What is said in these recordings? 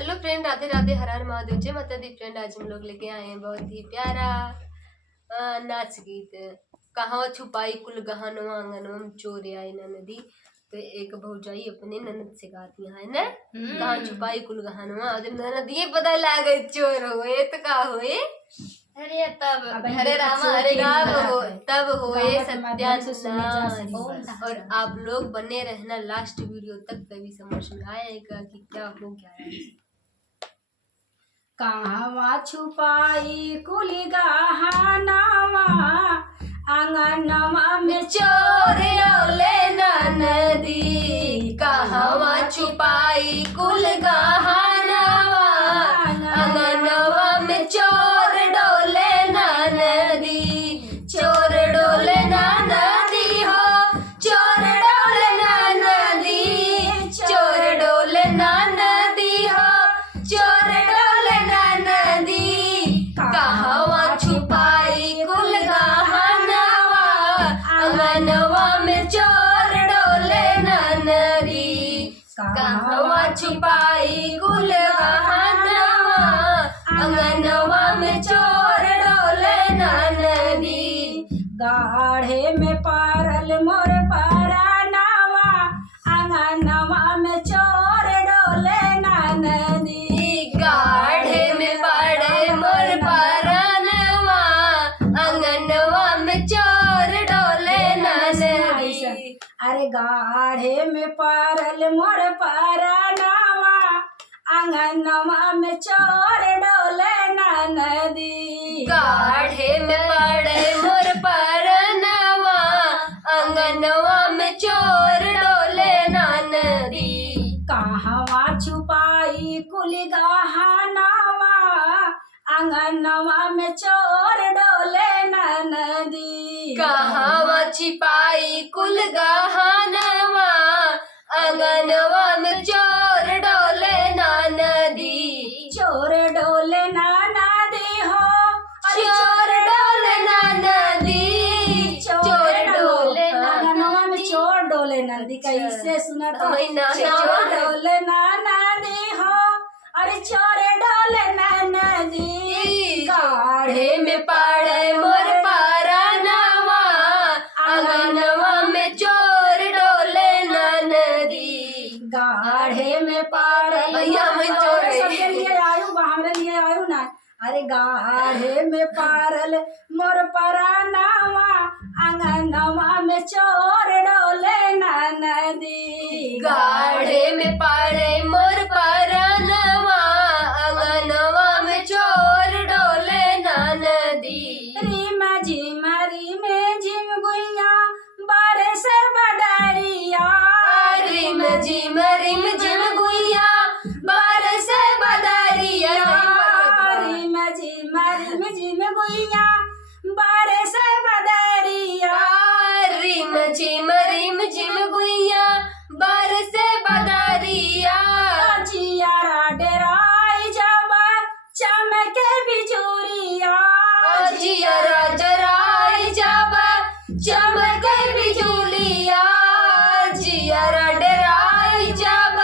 Hello friend, Radhe Radhe, हर हर महादेव, जय माता दी। Friend, आज हम लोग लेके आए हैं बहुत ही प्यारा नाच गीत। कहाँ छुपाई कुल गहनवा आंगनवा में चोर आई न नदी। तो एक भौजाई अपने ननद से गाती है ना, कहाँ छुपाई कुल गहनवा, और जब ननद ये पता लगे चोर होए तो का होए, अरे तब हरे राम हो, तब होए सत्यानाश। और आप लोग बने रहना लास्ट वीडियो तक, तभी समझ में आएगा कि क्या हो गया है। कहवा छुपाई कुल गहनवा आंगनवा में चोर डोले नदी। कहवा छुपाई कुल गहनवा आंगनवा में चोर डोले नदी। चोर डोले नदी हो, चोर डोले नदी, चोर डोले नदी हो, चोर डोले नदी। कहवा छुपाई कुल गहनवा आंगनवा में चोर डोले नदी। कहवा छुपाई कुल गहनवा आंगनवा में चोर डोले नदी। गाढ़े में पारल मोर परानवा आंगनवा में चोर डोले नदी। गाढ़े में पड़े मोर परानवा आंगनवा में चोर डोले नदी। अरे गाढ़े में पारल मोर परानवा आंगनवा में चोर डोले नदी। गाढ़े में पड़े मोर परानवा आंगनवा में चोर डोले नदी। कहवा छुपाई कुल गहनवा आंगनवा में चोर डोले नदी। कहवा छिपाई कुल गहनवा आंगनवा में चोर डोले नदी। चोर डोले नदी हो, चोर डोले नदी, चोर डोले आंगनवा में चोर डोले नदी। कैसे सुना तो महीना चोर डोले नदी हो, अरे चोर डोले नदी। गाढ़े में पड़े मोर परानवा आंगनवा में चोर डोले नदी। गाढ़े में पारल भैया मैं चोर है। सबके लिए आयु हमरे लिए आयु ना। अरे गाढ़े में पारल मोर परानवा आंगनवा में चोर डोले नदी। गाढ़े में पड़े मोर परानवा आंगनवा में चोर डोले नदी। रिम झिम गुइया बारिश बदरिया। रिम झिम गुइया बारिश बदरिया। रिम झिम गुइया बारिश बदरिया। रिम झिम गुइया बारिश बदरिया। जियारा डेराई जब चमके बिजुरिया। जियारा जराई जब चमके बिजुलिया। जियारा डराई जब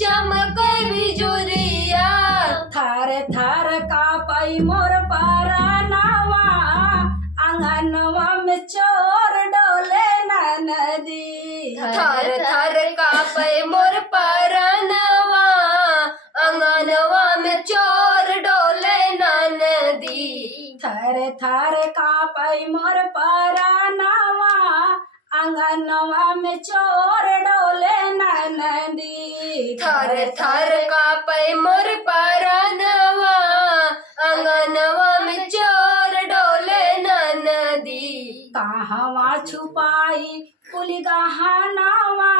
चमके बिजुलिया। थर थर कापई मोर परानवा आंगनवा में चोर डोले नदी। थर थर कापे मोर परानवा आंगनवा में चोर डोले नदी। थर थर कापई मोर परानवा आंगनवा में चोर डोले नदी। थर थर कापे मोर परानवा आंगनवा में चोर डोले नदी। कहवा छुपाई कुल गहनवा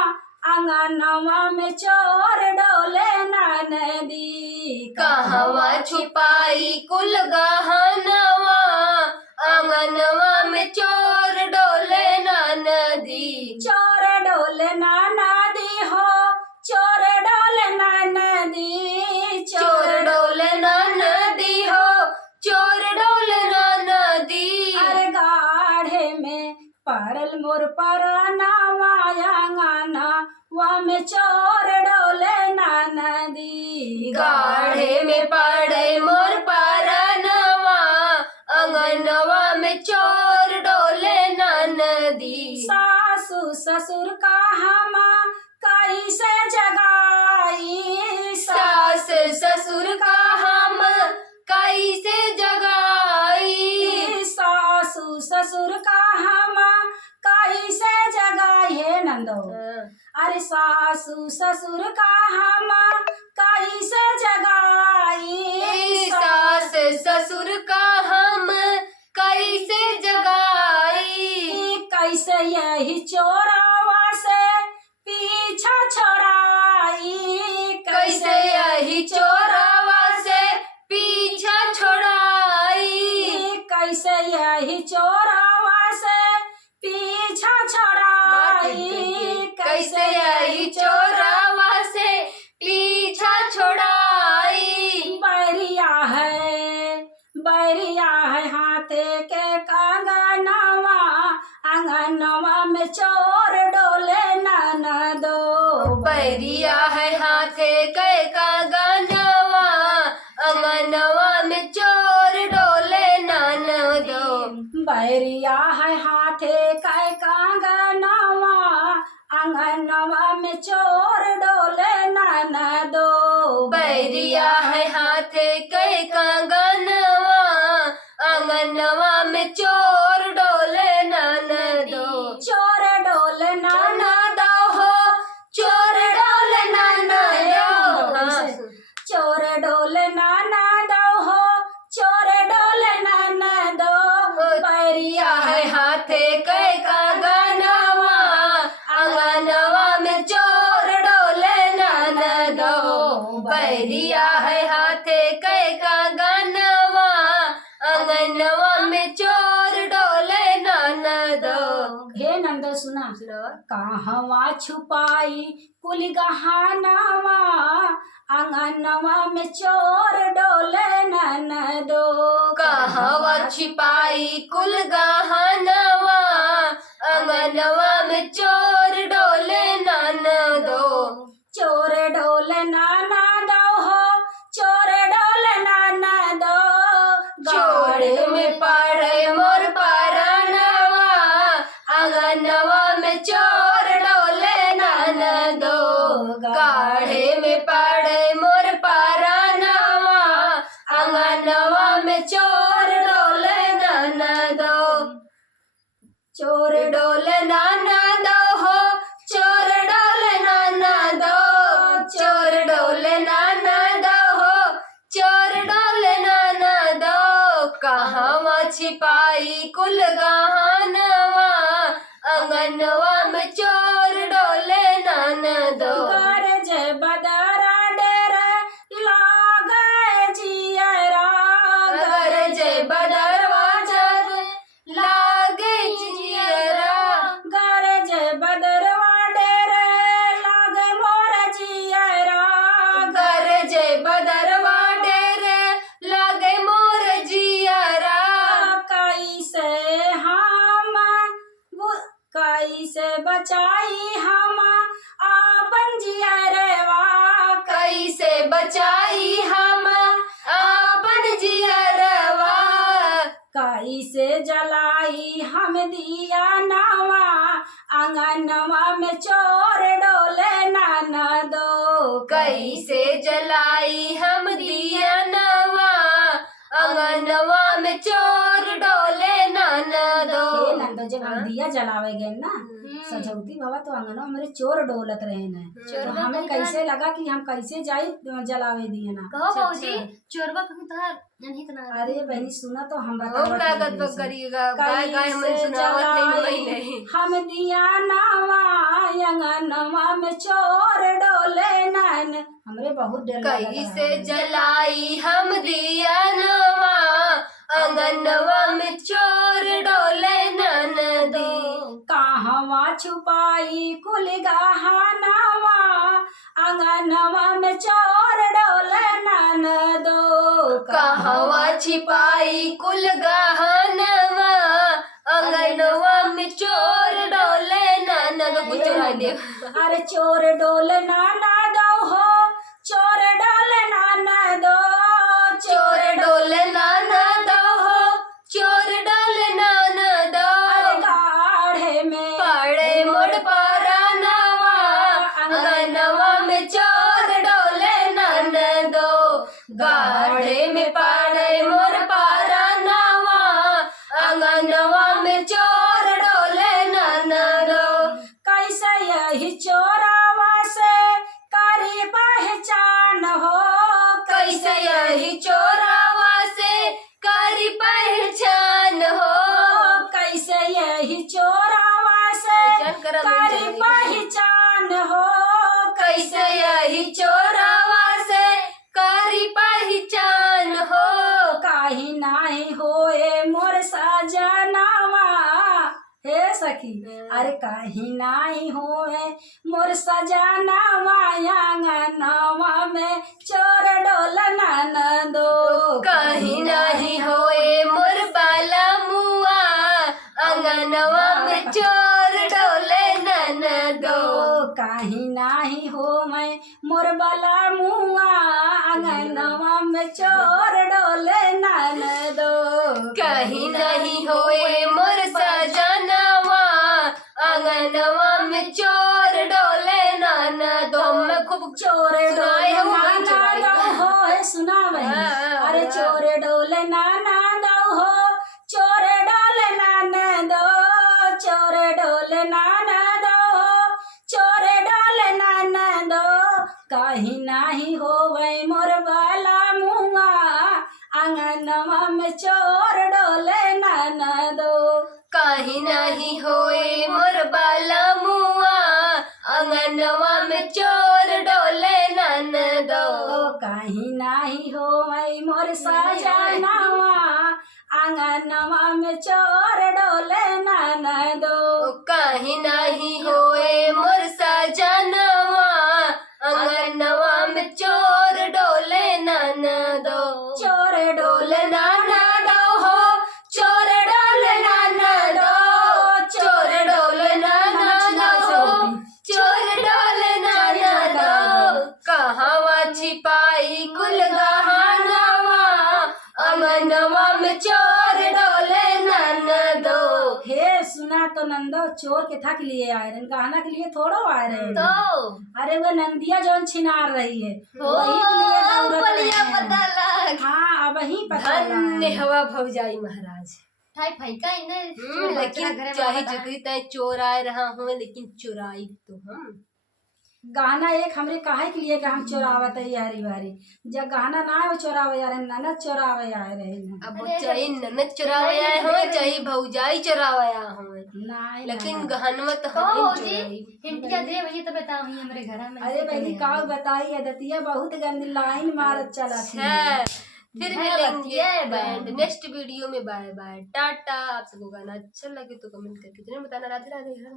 आंगनवा में चोर डोले नदी। कहवा छुपाई कुल गहनवा आंगनवा में चोर डोले नदी। चोर डोले नदी हो, चोर डोले नदी। चोर डोले नदी हो, चोर डोले नदी। अरे गाढ़े में परल मोर परानवा आंगनवा में चोर डोले नदी। गाढ़े में पड़े मोर परनवा अंगनवा में चोर डोले ननदी। सासू ससुर का हम कैसे जगाई, सास ससुर का हम कैसे जगाई, सासू ससुर का हम कैसे जगाई हे नंदो। अरे सासू ससुर का हम कैसे जगाई, सास ससुर का हम कैसे जगाई, कैसे यही चोरावा से पीछा छुड़ाई, कैसे यही चोरावा से पीछा छुड़ाई, कैसे यही चोरावा से पीछा छुड़ाई, कैसे यही चोरावा से पीछा छुड़ाई। बैरिया है हाथे के कंगनवा अंगनवा में चोर डोले ननदो। बैरिया है हाथे के कंगनवा अंगनवा में चोर डोले ननदो। बैरिया है हाथे के कंगनवा अंगनवा में चोर डोले ननदो। बैरिया है हाथे के कंगनवा अंगनवा में चोर डोले ननदो। चोर डोले ननदो हो चोर डोले ननदो। चोर डोले ननदो हो चोर डोले ननदो। बैरिया है हाथे के कंगनवा अंगनवा में चोर डोले ननदो। बैरिया है हाथे के कंगनवा अंगनवा में चोर डोले ननदो। हे नंदो सुना कहवा छुपाई कुल गहनवा अंगनवा में चोर डोले ननदो। कहवा छिपाई कुल गहनवा अंगनवा में चोर डोले ननदो। चोर डोले ननदो हो चोर डोले ननदो। गाढ़े में पड़े मोर परनवा अंगनवा में चोर डोले ननदो। गाढ़े में पड़े मोर परनवा अंगनवा में चोर डोले ननदो। चोर डोले ननदो हो चोर डोले ननदो। चोर डोले ननदो हो चोर डोले ननदो। कहवा छिपाई कुल गहनवा अंगनवा में चोर डोले ननदो। गरज बदरा डेरे लागे जियरा। गरज बदरवा जब लागे जियरा। गरज बदरवा डेरे लागे मोर जियरा। गरज बदरवा डेरे लागे मोर जियरा। कैसे बचाई हम आपन जियरवा। कैसे बचाई हम आपन जियरवा। कैसे जलाई हम दिया नवा अंगनवा में चोर डोले ननदो। कैसे जलाई हम दिया नवा अंगनवा में चोर डोले ननदो। हे नंदो जब हम दिया जलावे गए ना सजौती बाबा तो अंगनवा मेरे चोर डोलत रहे न। तो हमें कैसे लगा कि हम कैसे जाई जलावे दिए ना। कहो बाबूजी चोरवा कहीं तो नहीं तना। अरे बहनी सुना तो हम लागत करिएगा गाय गाय हम सुनावत नहीं। हम दिया नवा अंगनवा में चोर डोले नन। हमरे बहुत डर कैसे जलाई हम दिया नवा अंगनवा में चोर डोले ननदो। कहवा छुपाई कुल गहनवा अंगनवा में चोर डोले ननदो। कहवा छिपाई कुल गहनवा अंगनवा में चोर डोले ननदो। कुछ चुरा ले। अरे चोर डोले ननदो हो चोर डोले ननदो। गाढ़े में पाड़े मोर पारा नावा आंगनवा में चोर डोले ननदो। कैसे यही चोरावा से करी पहचान हो, कैसे यही चोरावा से करी पहचान हो, कैसे यही चोरावा से करी पहचान हो, कैसे यही चोरावा से करी पहचान हो। काही नाही होए मोर सजनावा हे सखी, अरे काही नाही होए मोर सजनावा आंगनवा में चोर डोल ननदो। कहीं नहीं होए मोर बाला मुआ आंगनवा में चोर डोले ननदो। काही नाही हो मैं मोर बाला मुआ आंगनवा में चोर डोले ननदो। कहीं नहीं होए मोर सजनवा आंगनवा में चोर डोले ननदो। मैं खूब चोर डोले नाना दो हो सुना भाई, हाँ, अरे चोर डोले नाना दो हो, चोर डोले नाना दो, चोर डोले नाना दो हो, चोर डोले नाना दो। कहीं नाही हो वही मोर बाला मुआ आंगनवा में चोर डोले नाना दो। कहीं नहीं होए मोर बाला मुआ आंगनवा में चोर डोले ननदो। कहीं नाही हो वही मोर सजनावा आंगनवा में चोर डोले ननदो। कहीं नहीं होए मोर सजनवा आंगनवा में चोर डोले ननदो। चोर डोले ननदो हो, चोर डोले ननदो, चोर डोले ननदो हो, चोर डोले ननदो। कहवा छिपाई कुल गहनवा आंगनवा में चोर डोले ननदो। हे सुना तो नंदो चोर के थक लिए आए रहे, गहना के लिए थोड़ो आए रहे। तो अरे वो नंदिया जौन छिनार रही है ओ वही के लिए दौड़त बलिया रहे हैं। पता लग। हाँ अब ही पता धन्य लगा। हवा भौजाई महाराज। लेकिन चाहे जगह तय चोर आए रहा हूँ लेकिन चुराई तो हम। गहना एक हमरे काहे के लिए कि हम चोरावत है यारी बारी, जब गहना ना हो चोरावे यार ननद चोरावे आए रहे न। अब चाहे ननद चुरावे आए हो चाहे भौजाई चुरावे आए हो, नहीं लेकिन गहनवा तो तो हम भौजी चुराई। हिंटिया दे भैया तो बताओ ही हमारे घर में अरे बहनी का बताई अदतिया बहुत गंदी लाइन मारत चला थी। है। फिर है मिलेंगे बच्चे, नेक्स्ट वीडियो में। Bye bye tata. आप सबको गाना अच्छा लगे तो कमेंट करके जरूर बताना। राधे राधे। हर